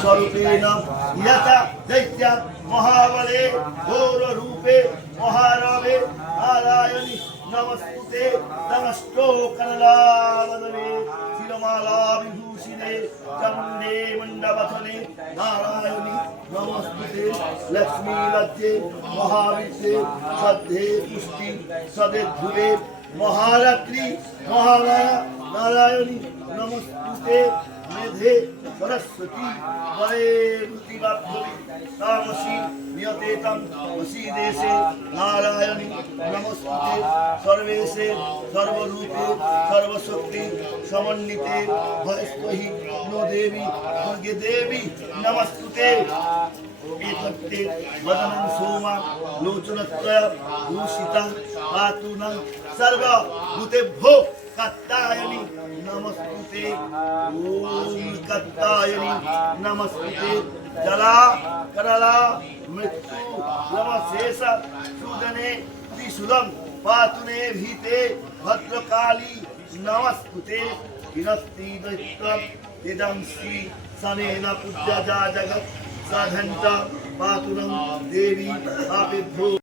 स्वरूपेण यथा दैत्या महाबले घोररूपे महारवे नारायणि नमस्ते नमस्तो कनलावदने शिरमाला विभूषिणे चमुण्डे मण्डपथने नारायणि नमस्ते लक्ष्मी लज्जे महाविद्ये सद्धे पुष्टि सदे ध्रुवे महारात्रि महामाया नारायणी नमस्ते মেধে সরস্বতী বয়ে রুচিবাধ্যী তামসী নিয়তেতম নারায়ণী নমস্তুতে সর্বেশে সর্বরূপে সর্বশক্তি সমন্বিতে ভয়স্তহি নো দেবী দুর্গে দেবী নমস্তুতে বদনং সোমা লোচনত্রয় ভূষিতা কত্ত नमस्ते। जला, करला, मृत्यु नमशेष सुदने त्रिशूलं पातुने, भीते, भद्रकाली, नमस्ते। हिनस्ति दैत्यम् इदं श्री सनेन पूज्यजा जगत्, साधन्त पातुनं देवी पापेभ्यो